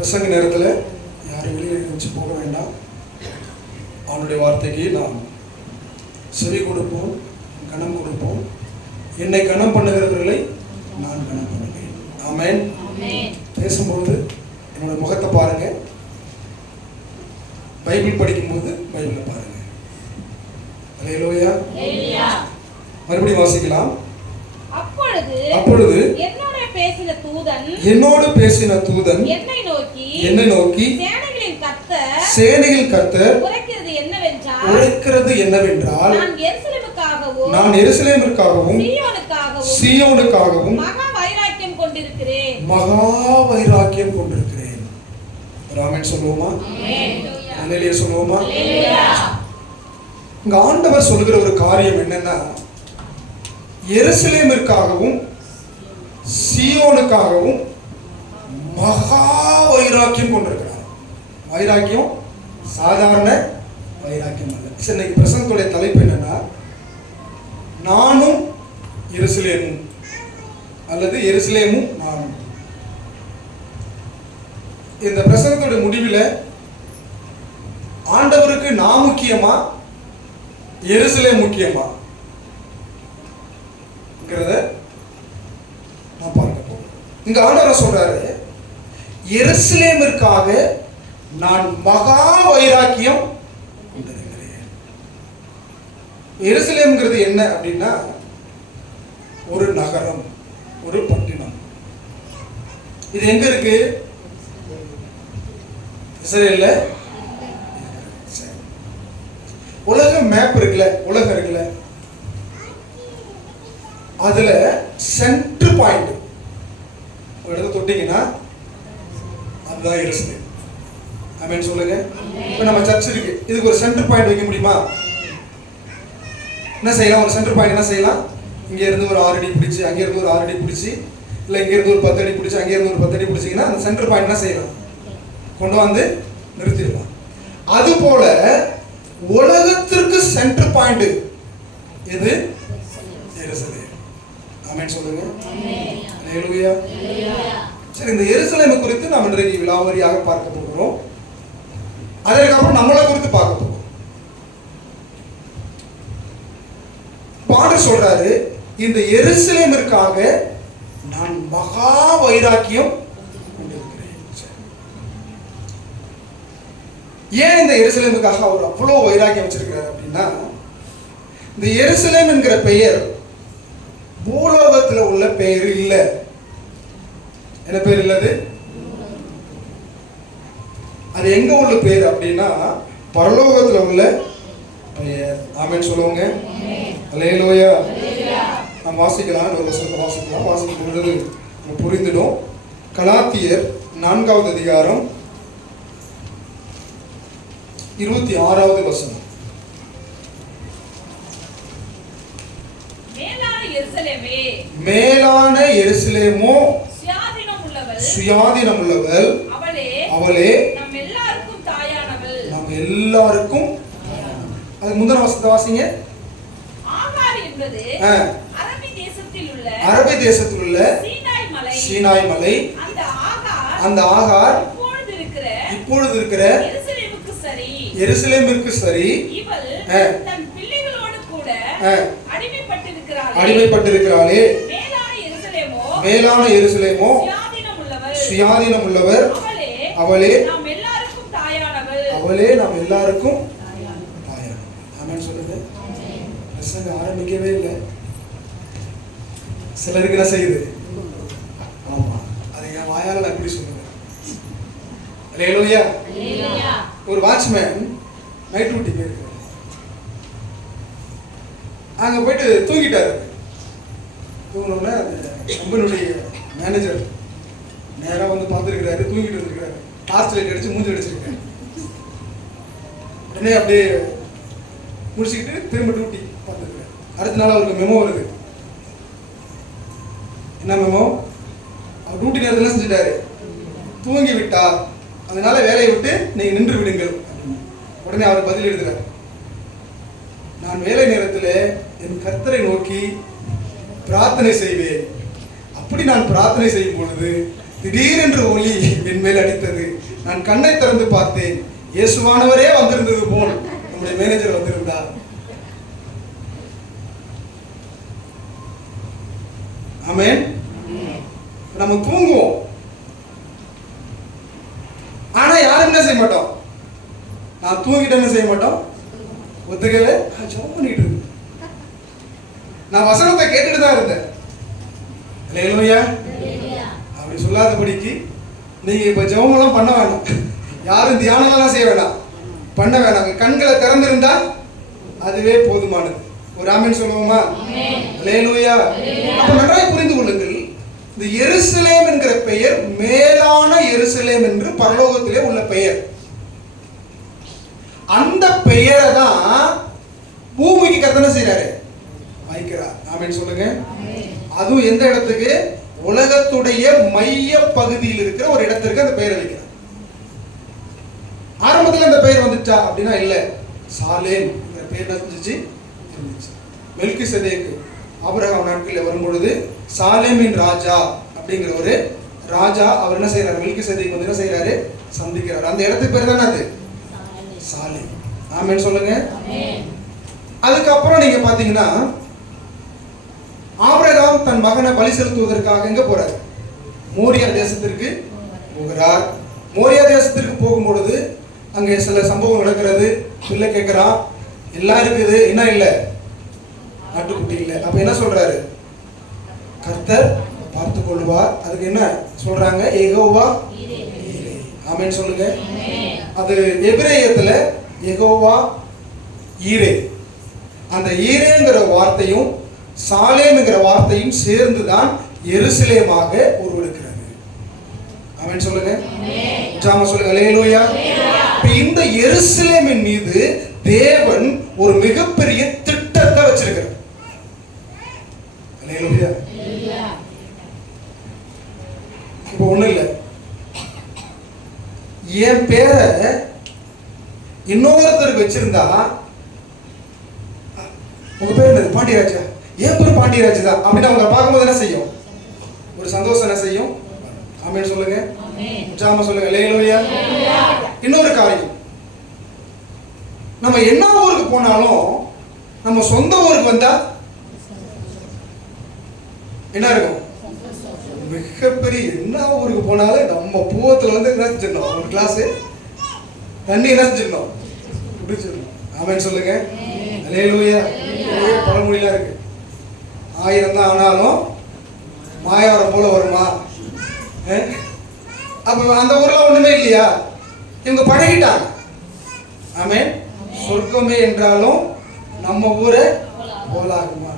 பிரசங்க நேரத்தில் யாரும் வெளியே இருந்துச்சு போக வேண்டாம். அவனுடைய வார்த்தைக்கு நாம் செவி கொடுப்போம், கனம் கொடுப்போம். என்னை கனம் பண்ணுகிறவர்களை நான் கனம் பண்ணுவேன். ஆமென். பேசும்போது என்னோட முகத்தை பாருங்க, பைபிள் படிக்கும்போது பைபிளை பாருங்க. அல்லேலூயா. மறுபடியும் வாசிக்கலாம். அப்பொழுது என்னோடு பேசின தூதன் என்னை நோக்கி சேனைகளின் கர்த்தர் உரைக்கிறது என்னவென்றால், நான் எருசலேமிற்காகவும் சீயோனுக்காகவும் மகா வைராக்கியம் கொண்டிருக்கிறேன். ஆமென் சொல்லுவோமா? அல்லேலூயா சொல்லுவோமா? இங்க ஆண்டவர் சொல்லுகிற ஒரு காரியம் என்னன்னா, எருசலேமிற்காகவும் சீயோனுக்காகவும் மகா வைராக்கியம் கொண்டிருக்கிறார். வைராக்கியம் சாதாரண வைராக்கியம் அல்ல. இன்னைக்கு பிரசங்கத்துடைய தலைப்பு என்னன்னா, நானும் எருசலேமும் அல்லது எருசலேமும் நானும். இந்த பிரசங்கத்துடைய முடிவில் ஆண்டவருக்கு நான் முக்கியமா எருசலேம் முக்கியமா நான் பார்க்க போறோம். இங்க ஆண்டவர் சொல்றாரு, எருசலேமிற்காக நான் மகா வைராக்கியம் கொண்டிருக்கிறேன். எருசலேம்ங்கிறது என்ன அப்படின்னா, ஒரு நகரம், ஒரு பட்டினம். இது எங்க இருக்கு? இஸ்ரேல்ல. உலக மேப் இருக்குல்ல, உலகம் இருக்குல்ல, அதுல சென்டர் பாயிண்ட் ஒரு இடத்த தொட்டீங்கன்னா அதுதான் எருசலேம். ஆமென் சொல்லுங்க. இப்ப நம்ம சர்ச் இருக்கு, இதுக்கு ஒரு சென்டர் பாயிண்ட் வைக்க முடியுமா? என்ன செய்யலாம்? ஒரு சென்டர் பாயிண்ட் என்ன செய்யலாம்? இங்க இருந்து ஒரு 6 அடி பிடிச்சி, அங்க இருந்து ஒரு 6 அடி பிடிச்சி, இல்ல இங்க இருந்து ஒரு 10 அடி பிடிச்சி, அங்க இருந்து ஒரு 10 அடி பிடிச்சிங்கன்னா அந்த சென்டர் பாயிண்ட் என்ன செய்யலாம்? கொண்டு வந்து நிறுத்திடலாம். அது போல உலகத்திற்கு சென்டர் பாயிண்ட் எது? எருசலேம். ஆமென் சொல்லுங்க. அல்லேலூயா. சரி, இந்த எருசலேமை குறித்து நாம் இன்றைக்கு விலாவரியாக பார்க்க போகிறோம். அதற்கப்புறம் நம்மளை குறித்து பார்க்க போகிறோம். பாடல் சொல்றாரு, இந்த எருசலேமிற்காக நான் மகா வைராக்கியம் கொண்டிருக்கிறேன். ஏன் இந்த எருசலேமுக்காக அவர் அவ்வளவு வைராக்கியம் வச்சிருக்கிறார் அப்படின்னா, இந்த எருசலேம் என்கிற பெயர் பூலோகத்தில் உள்ள பெயர் இல்ல. என்ன பேர் இல்லது? அது எங்க உள்ள பேர் அப்படின்னா, பரலோகத்தில் உள்ள பெயர். ஆமென் சொல்லுவாங்க. அல்லேலூயா. நாம் வாசிக்கலாம், ஒரு வசனத்தை வாசிக்கலாம். வாசிக்கும் பொழுது புரிந்துடும். கலாத்தியர் 4வது அதிகாரம் 26வது வசனம். மேலான எருசலேமோ சுயாதீனம் உள்ளவள், அவளே நம் எல்லாருக்கும் தாயானவள். அது முந்தின வசனத்தை வாசிங்க. ஆகார் என்பது அரபி தேசத்தில் உள்ள சீனாய் மலை. அந்த ஆகார் இப்பொழுது இருக்கிற எருசலேமிற்கு சரி அடிமைப்பட்டிருக்கிறாளே. மேலான எருசலேமோ சுயாதீனம் உள்ளவர், அவளே நாம் எல்லாருக்கும் தாயானவள். ஆமென் சொல்லுங்க. பிரசங்க ஆரம்பிக்கவே இல்லை, சிலருக்கு என்ன செய்யுது? ஆமா, அதை என் வாயால நான் எப்படி சொல்லுவேன்? அல்லேலூயா. ஒரு வாட்ச்மேன் நைட் டியூட்டி போயிருக்காரு. அங்க போயிட்டு தூங்கிட்டாரு. தூங்கினோடனே அந்த கம்பெனியுடைய மேனேஜர் நேராக வந்து பார்த்துருக்கிறாரு, தூங்கிட்டு இருந்திருக்கிறாரு. டார்ச் லைட் அடிச்சு மூஞ்சி அடிச்சிருக்காரு. உடனே அப்படியே முடிச்சுக்கிட்டு திரும்ப டியூட்டி பார்த்துருக்காரு. அடுத்த நாள் அவருக்கு மெமோ வருது. என்ன மெமோ? அவர் டியூட்டி நேரத்தில் செஞ்சுட்டாரு, தூங்கி விட்டா, அதனால வேலையை விட்டு நீங்க நின்று விடுங்கள். உடனே அவர் பதில் எழுதுறாரு, நான் வேலை நேரத்தில் என் கர்த்தரை நோக்கி பிரார்த்தனை செய்வேன். அப்படி நான் பிரார்த்தனை செய்யும் பொழுது திடீரென்று ஒளி என் மேல் அடித்தது. நான் கண்ணை திறந்து பார்த்தேன். இயேசுவானவரே வந்திருந்தது போல் நம்முடைய மேனேஜர் வந்திருந்தார். ஆமென். நம்ம தூங்குவோம், ஆனா யாரும் என்ன செய்ய மாட்டோம்? நான் தூங்கிட்டு என்ன செய்ய மாட்டோம்? ஒத்துக்கவே ஜெபம் பண்ணிட்டு இருக்கு. நான் வசனத்தை கேட்டுட்டு தான் இருந்தேன். அல்லேலூயா. அப்படி சொல்லாதபடிக்கு நீங்க இப்ப ஜெபமெல்லாம் பண்ண வேண்டாம், யாரும் தியானம்லாம் செய்ய வேண்டாம், பண்ண வேண்டாம். கண்களை திறந்திருந்தா அதுவே போதுமானது. ஒரு ஆமென் சொல்லுவோமா? அல்லேலூயா. அப்ப நன்றாய் புரிந்து கொள்ளுங்கள், இந்த எருசலேம் என்கிற பெயர் மேலான எருசலேம் என்று பரலோகத்திலே உள்ள பெயர். அந்த பெயரை தான் பூமிக்கு கர்த்தர் என்ன செய்றாரு? வைக்கிறார். ஆமென் சொல்லுங்க. அதுவும் எந்த இடத்துக்கு? உலகத்துடைய மைய பகுதியில் இருக்கிற ஒரு இடத்திற்கு அந்த பெயரை வைக்கிறார். ஆரம்பத்தில் அந்த பெயர் வந்துச்சா அப்படின்னா இல்ல. சாலேம் என்ற பெயர் வந்துச்சு. மெல்கிசேதேக்கு ஆபிரகாம் நாட்களில் வரும்பொழுது சாலேமின் ராஜா அப்படிங்கிற ஒரு ராஜா அவர் என்ன செய்யறாரு? மெல்கிசேதேக்கு வந்து என்ன செய்யறாரு? சந்திக்கிறார். அந்த இடத்துக்கு பேர் தானே அது சாலேம். ஆமென் சொல்லுங்க. அதுக்கப்புறம் நீங்க பாத்தீங்கன்னா ஆபிரகாம் தன் மகனை பலி செலுத்துவதற்காக எங்க போறார்? மோரியா தேசத்திற்கு போகிறார். மோரியா தேசத்திற்கு போகும்பொழுது அங்கே சில சம்பவம் நடக்கிறது. பிள்ளை கேட்கிறான், எல்லாம் இருக்குது, என்ன இல்லை? ஆட்டுக்குட்டி இல்லை. அப்ப என்ன சொல்றாரு? கர்த்தர் பார்த்து கொள்வார். அதுக்கு என்ன சொல்றாங்க? யெகோவா ஈரே. ஆமென் சொல்லுங்க. அது எபிரேயத்துல யெகோவா ஈரே. அந்த ஈரேங்கிற வார்த்தையும் சாலேம்ங்கிற வார்த்தையும் சேர்ந்துதான் எருசலேமாக உருவெடுக்கிறது. ஆமென் சொல்லுங்க. ஜாம சொல்லுங்க. அல்லேலூயா. இந்த எருசலேமின் மீது தேவன் ஒரு மிகப்பெரிய திட்டத்தை வச்சிருக்கிறார். அல்லேலூயா. இப்போ ஒண்ணு இல்ல, என் பேரை இன்னொருத்தருக்கு வச்சிருந்தா, உங்க பேர் என்னது? பாண்டியராஜா. என் பேர் பாண்டியராஜ் தான் அப்படின்னு அவங்க பார்க்கும்போது என்ன செய்யும்? ஒரு சந்தோஷம் என்ன செய்யும்? ஆமென் சொல்லுங்க. ஜாம சொல்லுங்க. அல்லேலூயா. இன்னொரு காரியம், நம்ம என்ன ஊருக்கு போனாலும் நம்ம சொந்த ஊருக்கு வந்தா என்ன இருக்கும்? மிகப்பெரிய என்ன ஊருக்கு போனாலும் நம்ம பூவத்துல வந்து என்ன செஞ்சிடணும்? ஒரு கிளாஸ் தண்ணி என்ன செஞ்சிடணும்? குடிச்சிடணும். ஆமென் சொல்லுங்க. அல்லேலூயா. பழமொழிலாம் இருக்கு, 1000 தான் ஆனாலும் மாயாவரம் போல வருமா? அப்ப அந்த ஊர்ல ஒண்ணுமே இல்லையா? இவங்க பழகிட்டாங்க. ஆமென். சொர்க்கமே என்றாலும் நம்ம ஊரை போலாகுமா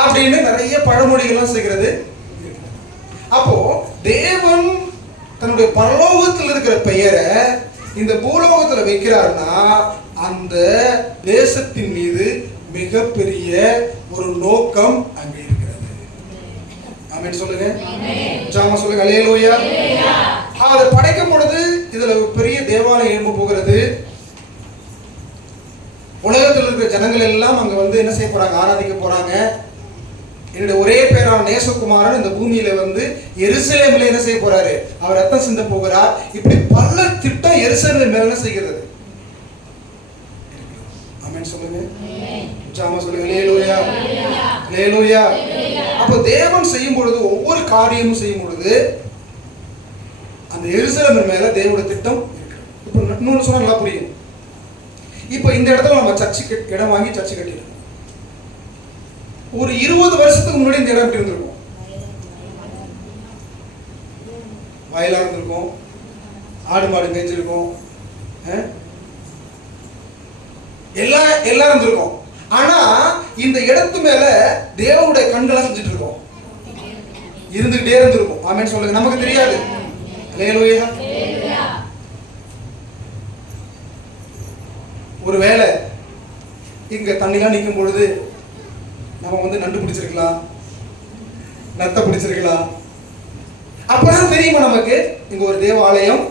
அப்படின்னு நிறைய பழமொழிகள்லாம் செய்கிறது. அப்போ தேவன் தன்னுடைய பரலோகத்தில் இருக்கிற பெயரை இந்த பூலோகத்துல வைக்கிறாருன்னா அந்த தேசத்தின் மீது மிகப்பெரிய ஒரு நோக்கம் அங்கே இருக்கிறது. ஆமென் சொல்லுங்க. ஜாம சொல்லுங்க. அல்லேலூயா. அதை படைக்கும் பொழுது இதுல பெரிய தேவாலயம் எழும்ப போகிறது. உலகத்தில் இருக்கிற ஜனங்கள் எல்லாம் அங்க வந்து என்ன செய்ய போறாங்க? ஆராதிக்க போறாங்க. என்னுடைய ஒரே பேரான நேசகுமாரன் இந்த பூமியில வந்து எருசலேமில் என்ன செய்ய போறாரு? அவர் ரத்தம் சிந்த போகிறார். இப்படி பல திட்டம் எருசலேம் மேல என்ன செய்கிறது? ஆமென் சொல்லுங்க. ஜாம சொல்லுங்க. அல்லேலூயா. அல்லேலூயா. அப்ப தேவன் செய்யும் பொழுது, ஒவ்வொரு காரியமும் செய்யும் பொழுது அந்த எருசலேம் மேல தேவனுடைய திட்டம் இருக்கு. இப்ப இன்னொன்னு சொன்னா நல்லா புரியும். இப்ப இந்த இடத்துல நம்ம சர்ச்சுக்கு இடம் வாங்கி சர்ச்சு கட்டிடுறோம். ஒரு 20 வருஷத்துக்கு முன்னாடி இந்த இடம் எப்படி இருந்திருக்கும்? வயலா இருந்திருக்கும், ஆடு மாடு மேய்ச்சிருக்கும், எல்லாம் இருந்திருக்கும். ஆனா இந்த இடத்து மேல தேவனுடைய கண்களை செஞ்சுட்டு இருக்கோம், இருந்துகிட்டே இருந்திருக்கும். ஆமென் சொல்லுங்க. நமக்கு தெரியாது. அல்லேலூயா. ஒரு வேளை இங்க தண்ணிலாம் நிற்கும் பொழுது நம்ம வந்து நண்டு பிடிச்சிருக்கலாம், நத்தை பிடிச்சிருக்கலாம். அப்பதான் தெரியுமா நமக்கு இங்க ஒரு தேவாலயம்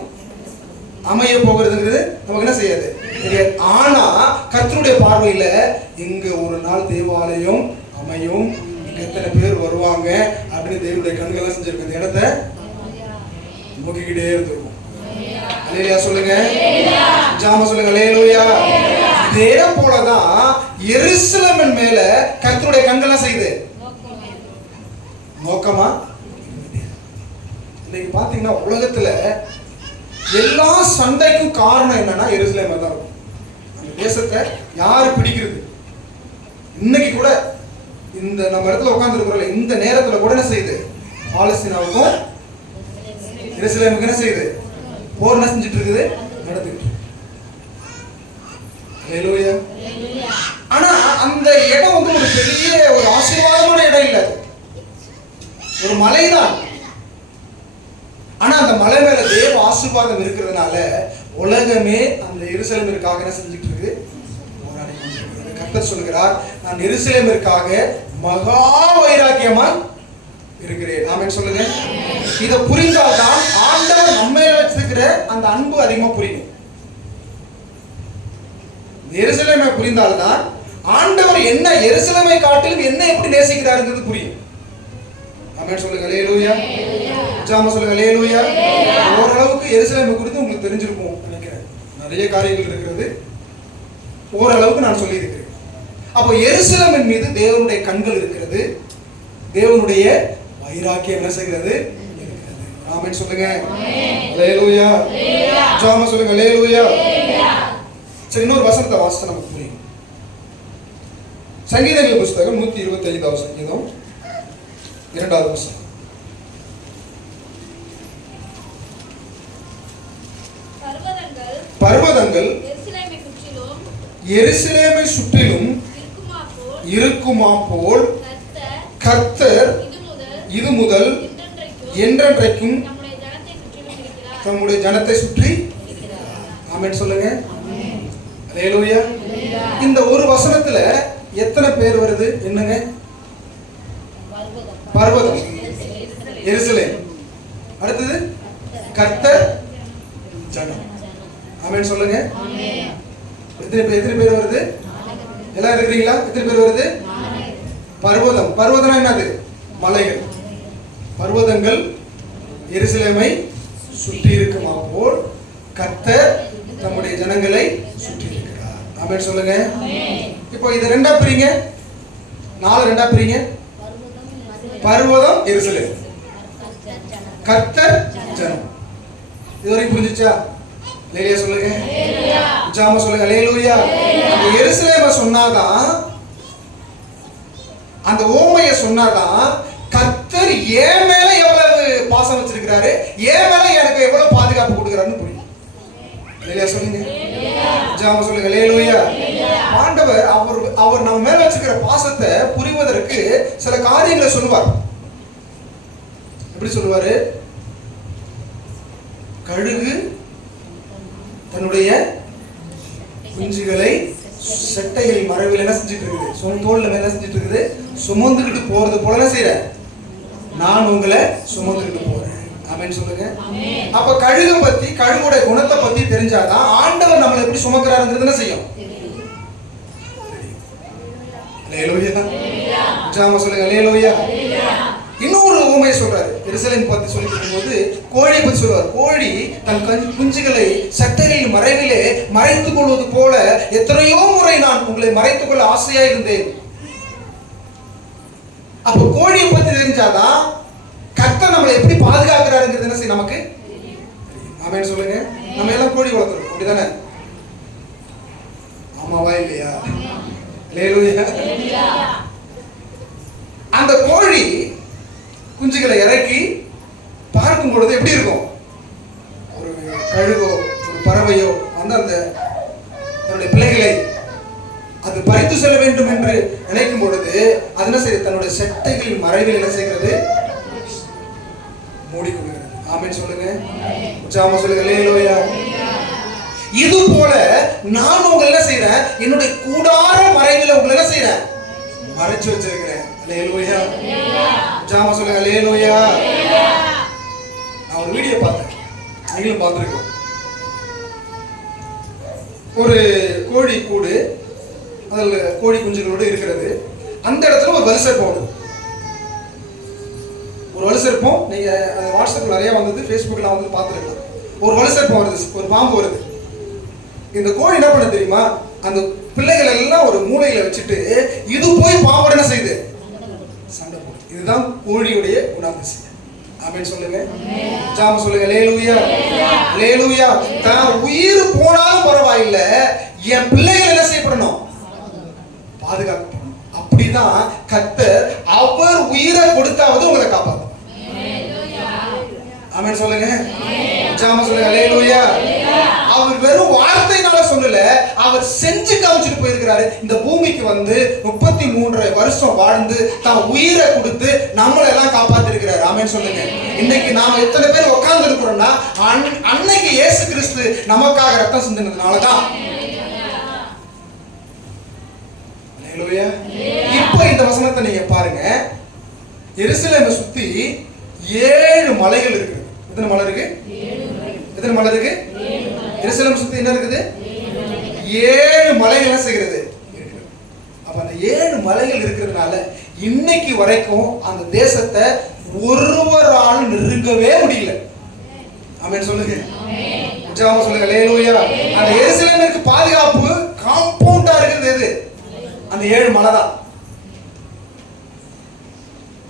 அமைய போகிறதுங்கிறது நமக்கு என்ன செய்யாது? தெரியாது. ஆனா கர்த்தருடைய பார்வையில இங்க ஒரு நாள் தேவாலயம் அமையும். எத்தனை பேர் வருவாங்க அப்படின்னு தேவனுடைய கண்கள் செஞ்சிருக்கு. இந்த இடத்த நோக்கிக்கிட்டே இருந்திருக்கும். அல்லேலூயா சொல்லுங்க. ஜாம சொல்லுங்க. அல்லேலூயா. இதே போலதான் எருசலேமின் மேல கர்த்தருடைய கண்கள் செய்து நோக்கமா. இன்னைக்கு பாத்தீங்கன்னா உலகத்துல எல்லா சண்டைக்கும் காரணம் என்னன்னா எருசலேமா தான் இருக்கும். அந்த தேசத்தை யாரு பிடிக்கிறது? இன்னைக்கு கூட இந்த நம்ம இடத்துல உட்கார்ந்து இருக்கிறோம், இந்த நேரத்துல கூட என்ன செய்யுது? பாலஸ்தீனாவுக்கும் எருசலேமுக்கு என்ன செய்யுது? போர் என்ன செஞ்சுட்டு இருக்குது? நடந்துட்டு. அல்லேலூயா. ஆனா அந்த இடம் வந்து ஒரு பெரிய ஒரு ஆசீர்வாதமான இடம் இல்ல, ஒரு மலைதான். ஆனா அந்த மலை மேல தேவ ஆசீர்வாதம் இருக்கிறதுனால உலகமே அந்த எருசலேமிற்காக என்ன செஞ்சுட்டு இருக்கு? போராடி கொண்டிருக்கிறது. கர்த்தர் சொல்கிறார், நான் எருசலேமிற்காக மகா வைராக்கியமா இருக்கிறேன். ஆமென் சொல்லுங்க. இதை புரிந்தால்தான் ஆண்டவர் நம்ம வச்சிருக்கிற அந்த அன்பு அதிகமா புரியும். எருசலேமை புரிந்தால்தான் ஆண்டவர் என்ன எருசலேமை காட்டிலும் என்ன எப்படி நேசிக்கிறாருங்கிறது புரியும். ஆமென் சொல்லுங்க. அல்லேலூயா. ஜாம சொல்லுங்க. அல்லேலூயா. ஓரளவுக்கு எருசலேமை குறித்து உங்களுக்கு தெரிஞ்சிருக்கும் நினைக்கிறேன். நிறைய காரியங்கள் இருக்கிறது, ஓரளவுக்கு நான் சொல்லி இருக்கிறேன். அப்போ எருசலேமின் மீது தேவனுடைய கண்கள் இருக்கிறது, தேவனுடைய வைராக்கியம் என்ன செய்கிறது? இருக்கிறது. ஆமென் சொல்லுங்க. அல்லேலூயா. ஜாம சொல்லுங்க. அல்லேலூயா. சரி, இன்னொரு வசனத்தை வாசிச்சா நமக்கு புரியும். சங்கீதங்கள் புஸ்தகம் 125வது சங்கீதம் 2வது வசனம். பர்வதங்கள் எருசலேமை சுற்றிலும் இருக்குமா போல் கர்த்தர் இது முதல் என்றென்றைக்கும் தம்முடைய ஜனத்தை சுற்றி. ஆமென் சொல்லுங்க. அல்லேலூயா. இந்த ஒரு வசனத்துல எத்தனை பேர் வருது? என்னங்க? பர்வதம், எருசலேம், அடுத்தது கர்த்தர், ஜனம். ஆமென் சொல்லுங்க. எத்தனை பேர் வருது? எல்லாம் இருக்கிறீங்களா? எத்தனை பேர் வருது? பர்வதம். பர்வதம் என்னது? மலைகள். பர்வதங்கள் எருசலேமை சுற்றி இருக்குமா போல் கர்த்தர் தம்முடைய ஜனங்களை சுற்றி இருக்கிறார். ஆமென் சொல்லுங்க. இப்போ இதை ரெண்டா பிரிங்க, 4 ரெண்டா பிரிங்க. பர்வதம் எருசலேம், கர்த்தர், ஜனம். இதுவரைக்கும் புரிஞ்சுச்சா? அல்லேலூயா சொல்லுங்க. ஜாம சொல்லுங்க. அல்லேலூயா. அந்த எருசலேமை சொன்னாதான், அந்த ஓமையை சொன்னாதான் கர்த்தர் ஏன் மேல எவ்வளவு பாசம் வச்சிருக்கிறாரு, ஏன் மேல எனக்கு எவ்வளவு பாதுகாப்பு கொடுக்கிறாருன்னு புரியும். அல்லேலூயா சொல்லுங்க. ஜாம சொல்லுங்க. அல்லேலூயா. ஆண்டவர் அவர் நம்ம மேல வச்சிருக்கிற பாசத்தை புரிவதற்கு சில காரியங்களை சொல்லுவார். எப்படி சொல்லுவாரு? கழுகு தன்னுடைய குஞ்சுகளை செட்டைகள் மரவில் என்ன செஞ்சுட்டு இருக்குது? தோல்ல என்ன செஞ்சுட்டு இருக்குது? சுமந்துக்கிட்டு போறது போல என்ன செய்யற? நான் உங்களை சுமந்துக்கிட்டு போறேன். ஆமென் சொல்லுங்க. அப்ப கழுகை பத்தி, கழுகுடைய குணத்தை பத்தி தெரிஞ்சாதான் ஆண்டவர் நம்மளை எப்படி சுமக்கிறாருங்கிறது என்ன செய்யும்? அல்லேலூயா. ஜாம சொல்லுங்க. அல்லேலூயா. இன்னொரு உவமையை சொல்றாரு. எருசலேம் பத்தி சொல்லிட்டு இருக்கும்போது கோழியை பத்தி சொல்றாரு. கோழி தன் குஞ்சுகளை சட்டைகளின் மறைவிலே மறைத்துக் கொள்வது போல எத்தனையோ முறை நான் உங்களை மறைத்துக் கொள்ள ஆசையா இருந்தேன். அப்ப கோழியை பத்தி தெரிஞ்சாதான் கர்த்தர் நம்மளை எப்படி பாதுகாக்கிறாருங்கிறது என்ன செய்யும் நமக்கு? ஆமென் சொல்லுங்க. நம்ம எல்லாம் கோழி வளர்த்துறோம், அப்படிதானே? ஆமாவா இல்லையா? அல்லேலூயா. அந்த கோழி குஞ்சுகளை இறக்கி பார்க்கும் பொழுது எப்படி இருக்கும்? ஒரு கழுகோ ஒரு பறவையோ அந்த தன்னுடைய பிள்ளைகளை அது பறித்து செல்ல வேண்டும் என்று நினைக்கும் பொழுது அது என்ன செய்யுது? தன்னுடைய செட்டைகளின் மறைவில் என்ன செய்கிறது? மூடிக்கொள்கிறது. ஆமென் சொல்லுங்க. உற்சாகமா சொல்லுங்க. அல்லேலூயா. இது போல நான் உங்களை என்ன செய்றேன்? என்னுடைய கூடார மறைவில் உங்களை என்ன செய்றேன்? மறைச்சு வச்சிருக்கிறேன். அல்லேலூயா. உற்சாகமா சொல்லுங்க. அல்லேலூயா. நான் ஒரு வீடியோ பார்த்தேன், நீங்களும் பார்த்துருக்கோம். ஒரு கோழி கூடு, அதில் கோழி குஞ்சுகளோடு இருக்கிறது. அந்த இடத்துல ஒரு வரிசை போடுது. வலுசற்பம், நீங்க வாட்ஸ்அப்ல நிறைய வந்தது, ஃபேஸ்புக்ல வந்து பார்த்துருக்கலாம். ஒரு வலுசற்பம் வருது, ஒரு பாம்பு வருது. இந்த கோழி என்ன பண்ண தெரியுமா, அந்த பிள்ளைகள் எல்லாம் ஒரு மூலையில வச்சுட்டு இது போய் பாம்போட என்ன செய்யுது, சண்டை போடுது. இதுதான் கோழியுடைய குணாதிசயம். ஆமென் சொல்லுங்க. ஜாம சொல்லுங்க. அல்லேலூயா, அல்லேலூயா. தான் உயிர் போனாலும் பரவாயில்லை, என் பிள்ளைகள் என்ன செய்யப்படணும், பாதுகாக்கப்படணும். அப்படிதான் கர்த்தர் அவர் உயிரை கொடுத்தாவது உங்களை காப்பாத்து. ஆமென் சொல்லுங்க. ஜாம சொல்லுங்க. அல்லேலூயா. அவர் வெறும் வார்த்தையினால சொல்லல, அவர் செஞ்சு காமிச்சிட்டு போயிருக்கிறாரு. இந்த பூமிக்கு வந்து 33 வருஷம் வாழ்ந்து தான் உயிரை கொடுத்து நம்மளை எல்லாம் காப்பாத்தி இருக்கிறாரு. ஆமென் சொல்லுங்க. இன்னைக்கு நாம எத்தனை பேர் உட்கார்ந்து இருக்கிறோம்னா அன்னைக்கு இயேசு கிறிஸ்து நமக்காக ரத்தம் சிந்தினதுனாலதான். இப்ப இந்த வசனத்தை நீங்க பாருங்க. எருசலேமை சுத்தி 7 மலைகள் இருக்கு. எத்தனை மலை இருக்கு? எத்தனை மலை இருக்கு? எருசலேமை சுத்தி என்ன இருக்குது? 7 மலைகள் செய்கிறது. அப்ப அந்த 7 மலைகள் இருக்கிறதுனால இன்னைக்கு வரைக்கும் அந்த தேசத்தை ஒருவரால் நெருங்கவே முடியல. ஆமென் சொல்லுங்க. ஜெபமா சொல்லுங்க. அல்லேலூயா. அந்த எருசலேமுக்கு பாதுகாப்பு காம்பவுண்டா இருக்குது எது? அந்த 7 மலை தான்.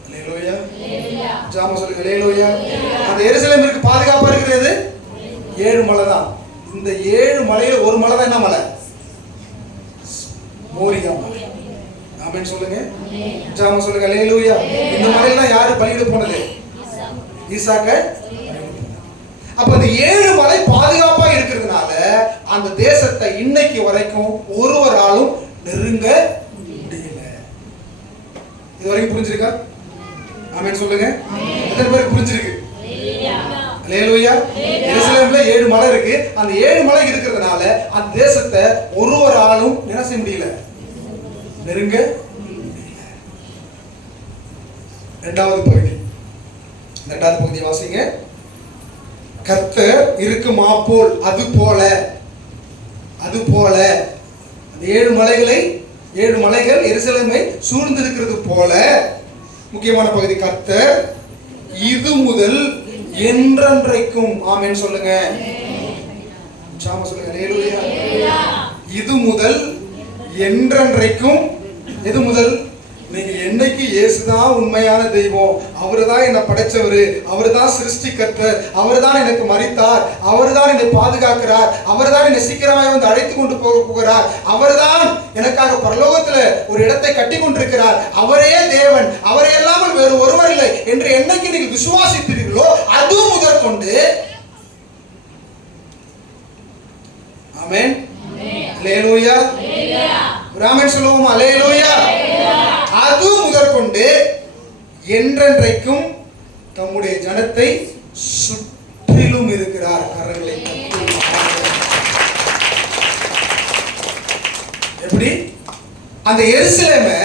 அல்லேலூயா. ஜெபமா சொல்லுங்க. அல்லேலூயா. அந்த எருசலேமுக்கு பாதுகாப்பா இருக்கிறது 7 மலை தான். இந்த 7 மலையில ஒரு மலை தான் என்ன மலை? மோரியா மலை. ஆமென் சொல்லுங்க. ஜெபமா சொல்லுங்க. அல்லேலூயா. இந்த மலையில தான் யாரு பலியிட போனது? ஈசாக்க. அப்ப இந்த 7 மலை பாதுகாப்பா இருக்கிறதுனால அந்த தேசத்தை இன்னைக்கு வரைக்கும் ஒருவராலும் நெருங்க முடியல. இது வரைக்கும் புரிஞ்சிருக்கா? ஆமென் சொல்லுங்க. எத்தனை பேருக்கு புரிஞ்சிருக்கு? அல்லேலூயா. எருசலேம்ல 7 மலை இருக்கு. அந்த 7 மலை இருக்கிறதுனால அந்த தேசத்தை ஒருவராலும் என்ன செய்ய முடியல, நெருங்க முடியல. இரண்டாவது பகுதி, இரண்டாவது பகுதி வாசிங்க. கர்த்தர் இருக்குமா போல் அது போல அந்த 7 மலைகளை 7 மலைகள் எருசலேமை சூழ்ந்திருக்கிறது போல. முக்கியமான பகுதி, கர்த்தர் இது முதல் என்றென்றைக்கும். ஆமென் சொல்லுங்க. சாம சொல்லுங்க. அல்லேலூயா. இது முதல் என்றென்றைக்கும். எது முதல்? நீங்க என்னைக்கு இயேசுதான் உண்மையான தெய்வம், அவர்தான் என்னை படைச்சவரு, அவர்தான் சிருஷ்டிகர்த்தர், அவர்தான் எனக்கு மரித்தார், அவர்தான் என்னை பாதுகாக்கிறார், அவர்தான் என்னை சீக்கிரமாக வந்து அழைத்து கொண்டு போகிறார், அவர்தான் எனக்காக பரலோகத்துல ஒரு இடத்தை கட்டி கொண்டிருக்கிறார், அவரே தேவன், அவரை இல்லாமல் வேறு ஒருவர் இல்லை என்று என்னைக்கு நீங்கள் விசுவாசித்தீர்களோ அது முதற் கொண்டு. ஆமென். அல்லேலூயா. ஆமென் சொல்லுவோம். அல்லேலூயா. அது முதற்கொண்டு என்றென்றைக்கும் தம்முடைய ஜனத்தை சுற்றிலும் இருக்கிறார். கரங்களை எப்படி? அந்த எருசலேமை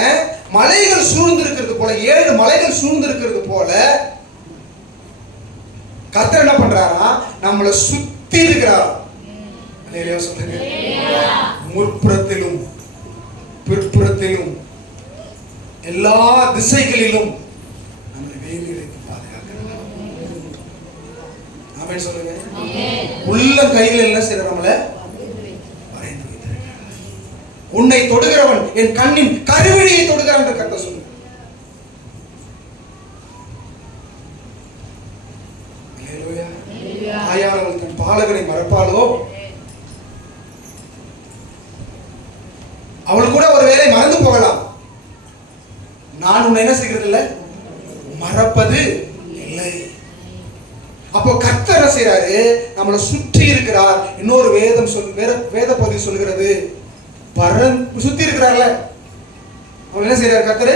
மலைகள் சூழ்ந்திருக்கிறது போல, 7 மலைகள் சூழ்ந்திருக்கிறது போல கர்த்தர் என்ன பண்றாரா, நம்மளை சுத்தி இருக்கிறார். அல்லேலூயா சொல்லுங்க. முற்புறத்திலும் பிற்புறத்திலும் எல்லா திசைகளிலும் நம்மளை வேலியிலிருந்து பாதுகாக்கிறார். ஆமென் சொல்லுங்க. உள்ள கைகள் என்ன செய்யற, நம்மளை வரைந்து வைத்திருக்கிறார். உன்னை தொடுகிறவன் என் கண்ணின் கருவிழியை தொடுகிறான் என்று கர்த்தர் சொல்லுங்க. அல்லேலூயா. தாயானவள் தன் பாலகனை மறப்பாளோ? அவள் கூட ஒரு வேளை மறந்து போகலாம். நான் உன்னை என்ன செய்கிறது இல்லை, மறப்பது இல்லை. அப்போ கர்த்தர் என்ன செய்யறாரு, நம்மளை சுற்றி இருக்கிறார். இன்னொரு வேத பகுதி சொல்கிறது, சுத்தி இருக்கிறார்ல, அவர் என்ன செய்யறாரு, கர்த்தர்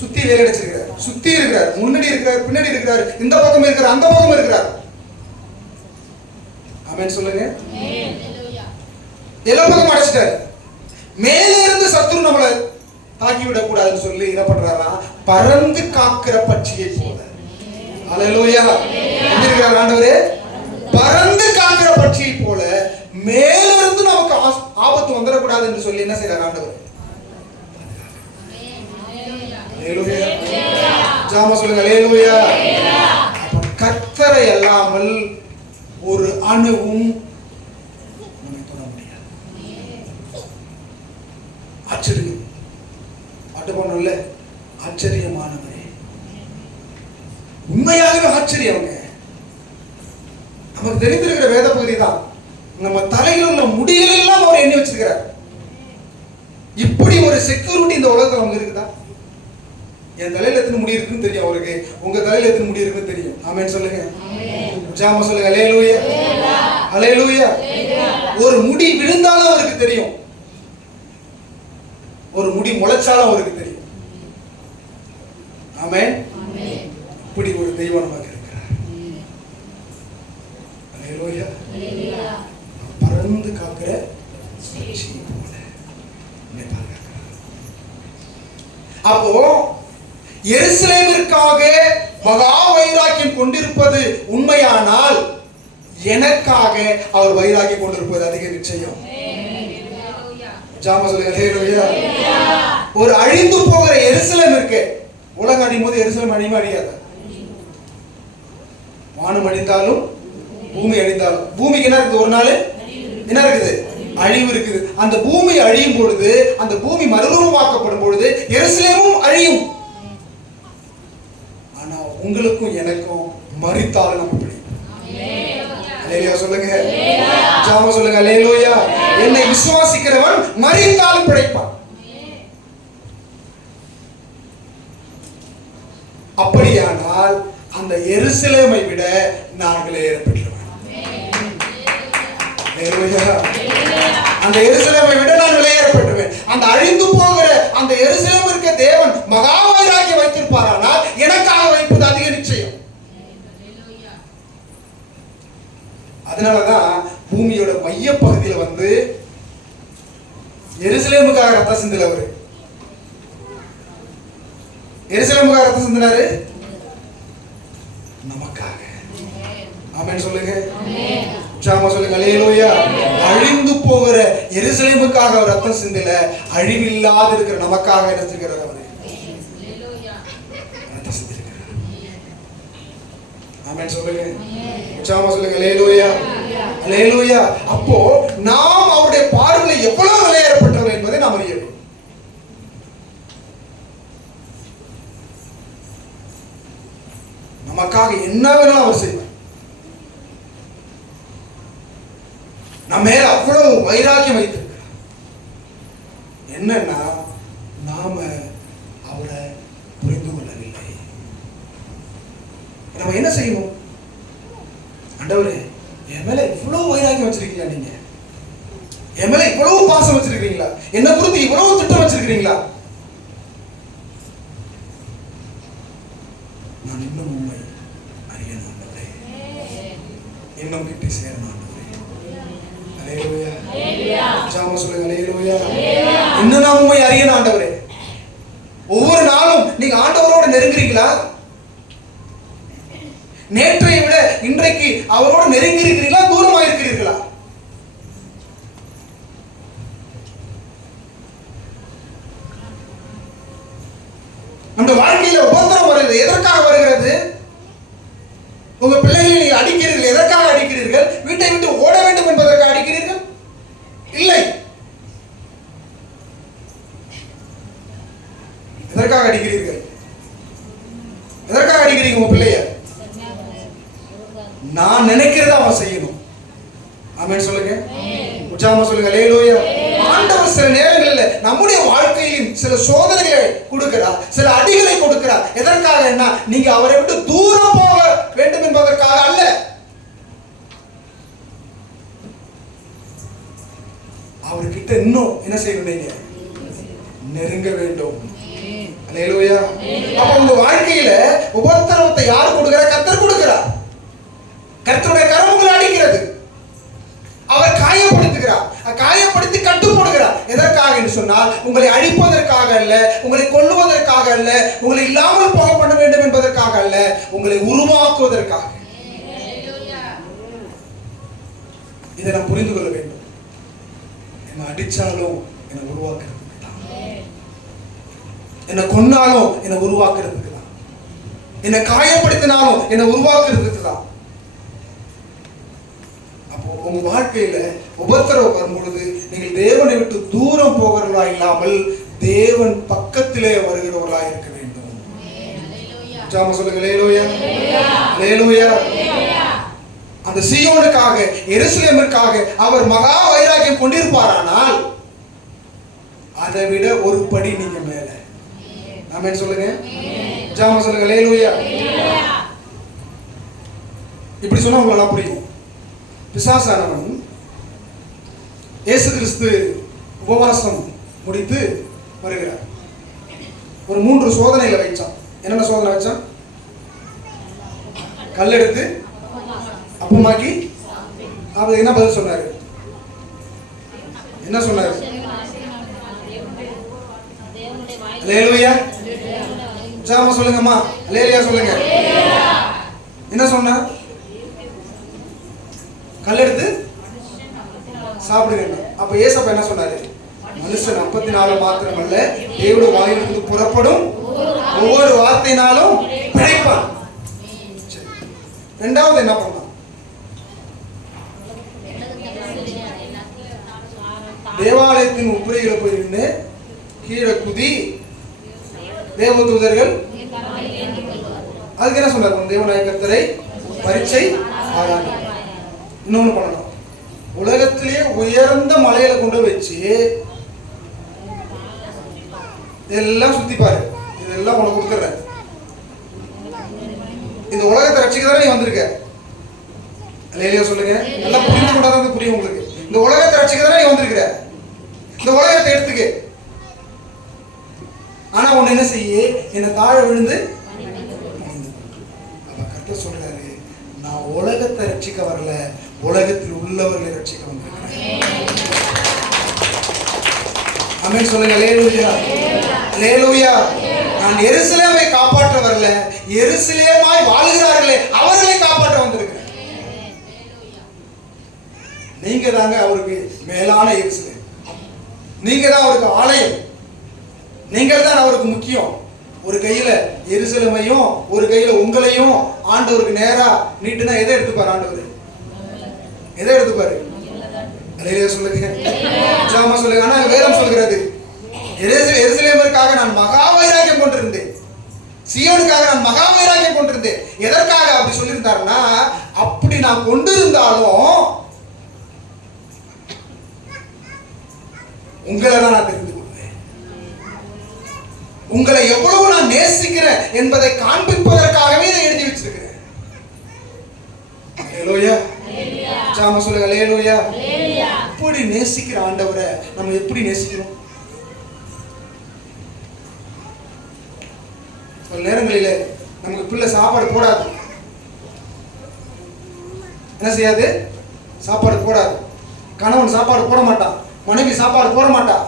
சுத்தி வேலை அடிச்சிருக்கிறார், சுத்தி இருக்கிறார், முன்னாடி இருக்கிறார், பின்னாடி இருக்கிறார், இந்த பக்கம் இருக்கிறார், அந்த பக்கம் இருக்கிறார். ஆமென் சொல்லுங்க. எல்லா பக்கம் அடைச்சிட்டாரு. மேலே இருந்து சத்துரு நம்மளை தாக்கி விடக்கூடாதுன்னு சொல்லி என்ன பண்றாரா, பறந்து காக்கிற பட்சியை போல. அல்லேலூயா. ஆண்டவரே, பறந்து காக்கிற பட்சியை போல மேலிருந்து நமக்கு ஆபத்து வந்துடக்கூடாது என்று சொல்லி என்ன செய்யறார் ஆண்டவர்? அல்லேலூயா. ஜாம சொல்லுங்க. அல்லேலூயா. கர்த்தரை அல்லாமல் ஒரு அணுவும் நம்மை தொட முடியாது. ஆச்சரியம். பாட்டு பண்ணல, ஆச்சரியமானவரே. உண்மையாகவே ஆச்சரியவங்க. நமக்கு தெரிந்திருக்கிற வேத பகுதி தான். நம்ம தலையில் உள்ள முடிகள் எல்லாம் அவர் எண்ணி வச்சிருக்கிறார். இப்படி ஒரு செக்யூரிட்டி இந்த உலகத்தில் நமக்கு இருக்குதா? என் தலையில எத்தனை முடி இருக்குன்னு தெரியும் அவருக்கு, உங்க தலையில எத்தனை முடி இருக்குன்னு தெரியும். ஆமென் சொல்லுங்க, ஜாம சொல்லுங்க. அல்லேலூயா, அல்லேலூயா. ஒரு முடி விழுந்தாலும் அவருக்கு தெரியும், ஒரு முடி முளைச்சாலும் அவருக்கு தெரியும். ஆமென். இப்படி ஒரு தெய்வம் நமக்கு இருக்கிறார். அல்லேலூயா. பறந்து காக்கிற அப்போ எருசலேமிற்காக மகா வைராக்கியம் கொண்டிருப்பது உண்மையானால் எனக்காக அவர் வைராக்கியம் கொண்டிருப்பது அதிக நிச்சயம். ஒரு அழிந்து போகிற எருசலேம் இருக்கு. உலகம் அழியும் போது எருசலேம் அழியுமா அழியாத? வானம் அழிந்தாலும் பூமி அழிந்தாலும் பூமிக்கு என்ன இருக்குது? ஒரு நாள் என்ன இருக்குது? அழிவு இருக்குது. அந்த பூமி அழியும் பொழுது, அந்த பூமி மறுரூபமாக்கப்படும் பொழுது எருசலேமும் அழியும். ஆனா உங்களுக்கும் எனக்கும் மரித்தாலும் நம்ம பிடிக்கும். அல்லேலூயா சொல்லுங்க, ஜாம சொல்லுங்க. அல்லேலூயா. என்னை விசுவாசிக்கிறவன் மரித்தாலும் பிழைப்பான். அப்படியானால் அந்த எருசலேமை விட நாங்களே ஏற்பட்டுருவோம். அந்த எருசலேமை விட நான் விலையேறப்பட்டுவேன். அந்த அழிந்து போகிற அந்த எருசலேம் இருக்க தேவன் மகா வைராக்கியம் வைத்திருப்பாரானால் எனக்காக வைப்பது அதிக நிச்சயம். அதனாலதான் பூமியோட மைய பகுதியில வந்து எருசலேமுக்காக ரத்தம் சிந்தல. அவரு எருசலேமுக்காக ரத்தம் சிந்தினாரு, நமக்காக. ஆமென் சொல்லுங்க, ஜாம சொல்லுங்க. அல்லேலூயா. அழிந்து போகிற எருசலேமுக்காக அவர் ரத்தம் சிந்தல, அழிவில்லாத இருக்கிற நமக்காக எடுத்துக்கிறார். அவரு ரத்தம் சிந்திருக்கிறார். ஆமென் சொல்லுங்க, ஜாம சொல்லுங்க. அல்லேலூயா, அல்லேலூயா. அப்போ நாம் அவருடைய பார்வையில் எவ்வளவு விலையேறப்பட்டவர் என்பதை நாம் அறிய வேண்டும். நமக்காக என்ன வேணாலும் அவர் செய்வார். நம்ம மேல அவ்வளவு வைராக்கியம் வைத்திருக்கிறார். என்னன்னா நாம அவரை புரிந்து கொள்ளவில்லை. நம்ம என்ன செய்யணும்? ஆண்டவரே, என் மேல இவ்வளவு வைராக்கியம் வச்சிருக்கீங்களா? நீங்க என் மேல இவ்வளவு பாசம் வச்சிருக்கீங்களா? என்ன குறித்து இவ்வளவு திட்டம் வச்சிருக்கீங்களா? நான் இன்னும் உண்மை அறியணும் ஆண்டவரே, இன்னும் கிட்டி சேரணும் ஆண்டவரே. அல்லேலூயா, ஜாம சொல்லுங்க. அல்லேலூயா. இன்னும் நான் உண்மை அறியணும் ஆண்டவரே. ஒவ்வொரு நாளும் நீங்க ஆண்டவரோட நெருங்குறீங்களா? நேற்றை விட இன்றைக்கு அவரோட நெருங்கி இருக்கிறீர்களா, தூரமாக இருக்கிறீர்களா? நம்ம வாழ்க்கையில உபத்திரம் வருகிறது. எதற்காக வருகிறது? உங்க பிள்ளைகளை நீங்கள் அடிக்கிறீர்கள். எதற்காக அடிக்கிறீர்கள்? வீட்டை விட்டு ஓட வேண்டும் என்பதற்காக அடிக்கிறீர்கள்? இல்லை. எதற்காக அடிக்கிறீர்கள்? எதற்காக அடிக்கிறீங்க உங்க பிள்ளைய? நான் நினைக்கிறத அவன் செய்யணும். ஆமென் சொல்லுங்க, உற்சாகமா சொல்லுங்க. அல்லேலூயா. ஆண்டவர் சில நேரங்களில் நம்முடைய வாழ்க்கையிலும் சில சோதனைகளை கொடுக்கிறார், சில அடிகளை கொடுக்கிறார். எதற்காக? என்ன? நீங்க அவரை விட்டு தூரம் போக வேண்டும் என்பதற்காக அல்ல. அவர்கிட்ட இன்னும் என்ன செய்யணும்? நீங்க நெருங்க வேண்டும். அல்லேலூயா. அப்ப உங்க வாழ்க்கையில உபத்திரவத்தை யார் கொடுக்கிறார்? கர்த்தர் கொடுக்கிறார். கர்த்தருடைய கரம் உங்களை அடிக்கிறது. அவர் காயப்படுத்துகிறார், காயப்படுத்தி கட்டுப்படுகிறார். எதற்காக என்று சொன்னால் உங்களை அழிப்பதற்காக அல்ல, உங்களை கொல்லுவதற்காக அல்ல, உங்களை இல்லாமல் போக பண்ண வேண்டும் என்பதற்காக அல்ல, உங்களை உருவாக்குவதற்காக. இதை நாம் புரிந்து கொள்ள வேண்டும். என்ன அடிச்சாலும் என்னை உருவாக்குறதுக்கு தான், என்னை கொன்னாலும் என்னை உருவாக்குறதுக்கு தான், என்னை காயப்படுத்தினாலும் என்னை உருவாக்குறதுக்கு தான். உங்க வாழ்க்கையில உபத்திரவம் வரும் பொழுது நீங்கள் தேவனை விட்டு தூரம் போகிறவர்களா இல்லாமல் தேவன் பக்கத்திலே வருகிறவர்களா இருக்க வேண்டும். ஜாம சொல்லுங்க அல்லேலூயா, அல்லேலூயா. அந்த சீயோனுக்காக, எருசலேமிற்காக அவர் மகா வைராக்கியம் கொண்டிருப்பாரானால் அதை விட ஒரு படி நீங்க மேல. ஆமென் சொல்லுங்க, ஜாம சொல்லுங்க அல்லேலூயா. இப்படி சொன்னா உங்களுக்கு புரியும். பிசாசானவன் இயேசு கிறிஸ்து உபவாசம் முடித்து வருகிறார். ஒரு 3 சோதனைகளை வைச்சான். என்னென்ன சோதனை வச்சான்? கல்லெடுத்து அப்பமாக்கி. அவர் என்ன பதில் சொன்னாரு? என்ன சொன்னாரு? அல்லேலூயா. ஜாம சொல்லுங்கம்மா, அல்லேலூயா சொல்லுங்க. என்ன சொன்னா? கல்லெடுத்து சாப்பிடுங்க. அப்ப ஏசப்பா என்ன சொன்னாரு? மனுஷன் 54 மாத்திரமல்ல, தேவனுடைய வாயிலிருந்து புறப்படும் ஒவ்வொரு வார்த்தையினாலும் பிழைப்பான். இரண்டாவது என்ன பண்ணான்? தேவாலயத்தின் உப்பரியில போய் நின்று கீழே குதி, தேவதூதர்கள் அதுக்கு என்ன சொன்னார்? தேவனாய கர்த்தரை பரீட்சை ஆராய்ந்து. இன்னொன்னு பண்ணணும், உலகத்திலேயே உயர்ந்த மலையில கொண்டு வச்சு இதெல்லாம் சுத்தி பாரு, இதெல்லாம் உனக்கு கொடுத்துறேன். இந்த உலகத்தை ரட்சிக்கதானே நீ வந்திருக்க. அல்லேலூயா சொல்லுங்க. எல்லாம் புரிந்து கொண்டாதான் புரியும் உங்களுக்கு. இந்த உலகத்தை ரட்சிக்கதானே நீ வந்திருக்கிற. இந்த உலகத்தை எடுத்துக்க. ஆனா உன்னை என்ன செய்ய? என்ன தாழ விழுந்து. அப்ப கர்த்தர் சொல்றாரு, நான் உலகத்தை ரட்சிக்க வரல, உலகத்தில் உள்ளவர்களை ரட்சிக்க வந்திருக்கிறேன். ஆமென் சொல்லுங்க அல்லேலூயா, அல்லேலூயா. நான் எருசலேமை காப்பாற்ற வரல, எருசலேமாய் வாழ்கிறார்களே அவர்களை காப்பாற்ற வந்திருக்கிறேன். நீங்க தாங்க அவருக்கு மேலான எருசலேம். நீங்க தான் அவருக்கு ஆலயம். நீங்கள் தான் அவருக்கு முக்கியம். ஒரு கையில எருசலேமையும் ஒரு கையில உங்களையும் ஆண்டவருக்கு நேரா நீட்டுனா எதை எடுத்துப்பாரு ஆண்டவர்? எதை எடுத்துப்பாரு? அல்லேலூயா சொல்லுங்க, ஜாம சொல்லுங்க. ஆனா வேதம் சொல்கிறது, எருசலேமிற்காக நான் மகா வைராக்கியம் கொண்டிருந்தேன், சீயோனுக்காக நான் மகா வைராக்கியம் கொண்டிருந்தேன். எதற்காக அப்படி சொல்லியிருந்தாருன்னா, அப்படி நான் கொண்டிருந்தாலும் உங்களை தான் நான் தெரிந்து கொள்வேன். உங்களை எவ்வளவு நான் நேசிக்கிறேன் என்பதை காண்பிப்பதற்காகவே இதை எழுதி வச்சிருக்கிறேன். அல்லேலூயா, ஜாம சொல்லுங்க அல்லேலூயா. எப்படி நேசிக்கிற ஆண்டவரை நம்ம எப்படி நேசிக்கிறோம்? சில நேரங்களில நமக்கு பிள்ளை சாப்பாடு போடாது. என்ன செய்யாது? சாப்பாடு போடாது. கணவன் சாப்பாடு போட மாட்டான், மனைவி சாப்பாடு போட மாட்டா.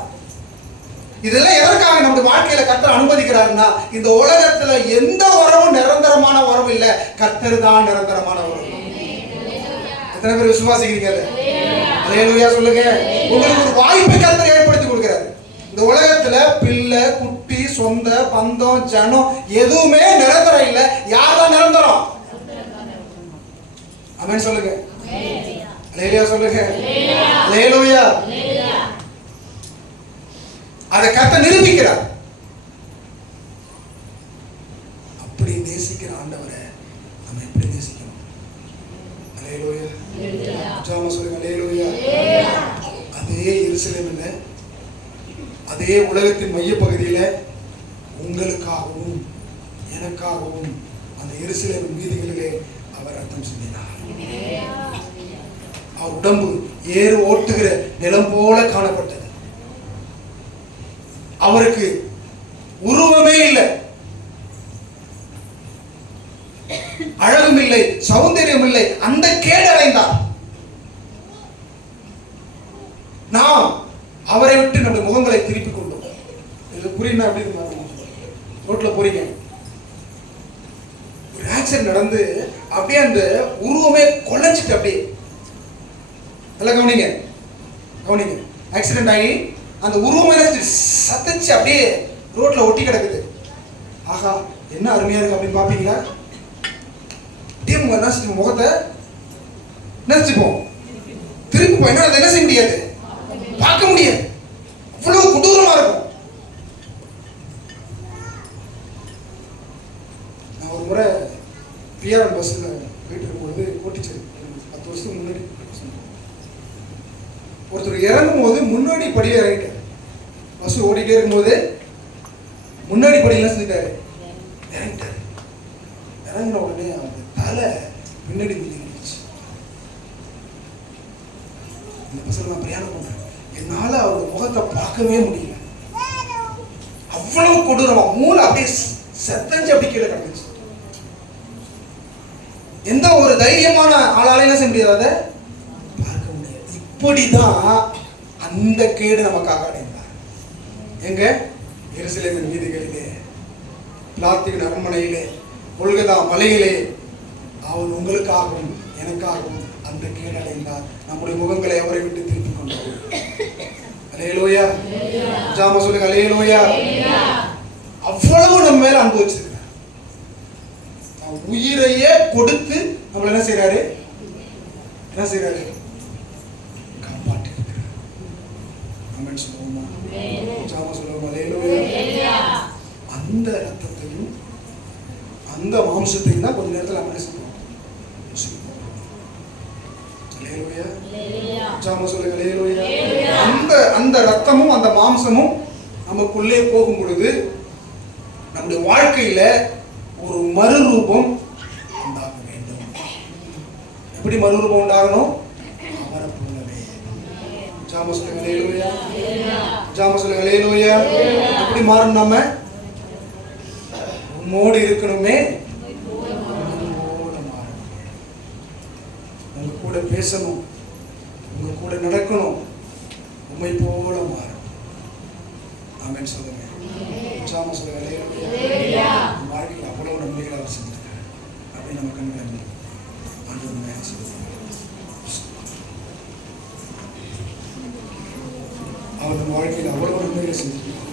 இதெல்லாம் எதற்காக நம்ம வாழ்க்கையில கர்த்தர் அனுமதிக்கிறாருன்னா, இந்த உலகத்துல எந்த உறவும் நிரந்தரமான உறவு இல்ல, கர்த்தர் தான் நிரந்தரமான உறவு. எத்தனை பேர் விசுவாசிக்கிறீங்க? அல்லேலூயா சொல்லுங்க. உங்களுக்கு ஒரு வாய்ப்பை கர்த்தர் ஏற்படுத்தி கொடுக்கிறார். இந்த உலகத்துல பிள்ளை, குட்டி, சொந்த பந்தம், ஜனம் எதுவுமே நிரந்தரம் இல்ல. யார் தான் நிரந்தரம்? ஆமென் சொல்லுங்க, அல்லேலூயா சொல்லுங்க, அல்லேலூயா. அதை கர்த்தர் நிரூபிக்கிறார். அப்படி நேசிக்கிற ஆண்டவரை நம்ம எப்படி நேசிக்கணும்? அல்லேலூயா, ஜாம சொல்லுங்க அல்லேலூயா. அதே எருசலேமில், அதே உலகத்தின் மையப்பகுதியில உங்களுக்காகவும் எனக்காகவும் அந்த எருசலேமின் வீதிகளிலே அவர் ரத்தம் சிந்தினார். அவர் உடம்பு ஏறு ஓட்டுகிற நிலம் போல காணப்பட்டது. அவருக்கு உருவமே இல்லை, அழகும் இல்லை, சௌந்தரியம் இல்லை, அந்த கேடடைந்தார். நாம் அவரை விட்டு நம்முடைய முகங்களை திருப்பிக் கொண்டோம். இது புரியுமா? எப்படி ரோட்ல போறீங்க, ஒரு ஆக்சிடென்ட் நடந்து அப்படியே அந்த உருவமே கொலைஞ்சிட்டு அப்படியே, நல்லா கவனிங்க கவனிங்க, ஆக்சிடென்ட் ஆகி அந்த உருவமே சத்தச்சு அப்படியே ரோட்ல ஒட்டி கிடக்குது. ஆஹா என்ன அருமையா இருக்கு அப்படின்னு பாப்பீங்களா? முகத்தை நினைச்சுப்போம். போயினா அதை என்ன செய்ய முடியாது, பார்க்க முடியாது. அவ்வளவு கொடூரமா இருக்கும். நான் ஒரு முறை பிஆர் பஸ்ல போயிட்டு இருக்கும்போது கோட்டிச்சேரி 10 வருஷத்துக்கு முன்னாடி ஒருத்தர் இறங்கும் போது முன்னாடி படியில இறங்கிட்டார். பஸ் ஓடிட்டே இருக்கும்போது முன்னாடி படியெல்லாம் செஞ்சுட்டாரு, இறங்கிட்டாரு. இறங்கின உடனே அவங்க தலை பின்னாடி நின்றுச்சு. இந்த பஸ்ல நான் பிரயாணம் பண்றேன், என்னால அவங்க முகத்தை பார்க்கவே முடியல. அவ்வளவு கொடூரமா மூளை அப்படியே செத்தஞ்சு அப்படி கீழே கிடந்துச்சு. எந்த ஒரு தைரியமான ஆளால என்ன செய்ய முடியாது, அதை பார்க்க முடியாது. இப்படிதான் அந்த கேடு நமக்காக அடைந்தார். எங்க எருசலேமின் வீதிகளிலே, பிலாத்தின் அரண்மனையிலே, கொல்கதா மலையிலே அவர் உங்களுக்காகவும் எனக்காகவும் அந்த கேடு அடைந்தார். நம்முடைய முகங்களை அவரை விட்டு திருப்பிக் கொண்டார். அல்லேலூயா. ஜாம சொல்லுங்க அல்லேலூயா. அவ்வளவு நம்ம மேல அன்பு வச்சிருக்கிறார். உயிரையே கொடுத்து நம்மள என்ன செய்யறாரு, காப்பாற்றி இருக்கிறார். ஆமென் சொல்லுவோமா? ஜாம சொல்லுவோமா அல்லேலூயா. அந்த ரத்தத்தையும் அந்த மாம்சத்தையும் தான் கொஞ்ச நேரத்தில் நம்ம என்ன செய்வோம், அல்லேலூயா. ஜாம சொல்லுங்க அல்லேலூயா. அந்த ரத்தமும் அந்த மாம்சமும் நமக்குள்ளே போகும் பொழுது நம்முடைய வாழ்க்கையில ஒரு மறுரூபம் உண்டாக வேண்டும். எப்படி மறுரூபம் உண்டாகணும், அவரை போலவே. ஜாம சொல்லுங்க அல்லேலூயா. ஜாம சொல்லுங்க அல்லேலூயா. எப்படி மாறணும், நம்ம உம்மோடு இருக்கணுமே, உங்க கூட பேசணும், உங்க கூட நடக்கணும், உம்மை போல மாறணும். ஆமென் சொல்லுங்க. ஜாம சொல்லுங்க அல்லேலூயா. வாழ்க்கையில் அவ்வளவு நன்மைகளை அவர் செஞ்சிருக்காரு. அப்படி நம்ம கண்கள் ஆண்டவர் மேல சொல்லுங்க. அவர் நம்ம வாழ்க்கையில் அவ்வளவு நன்மைகளை செஞ்சிருக்காரு.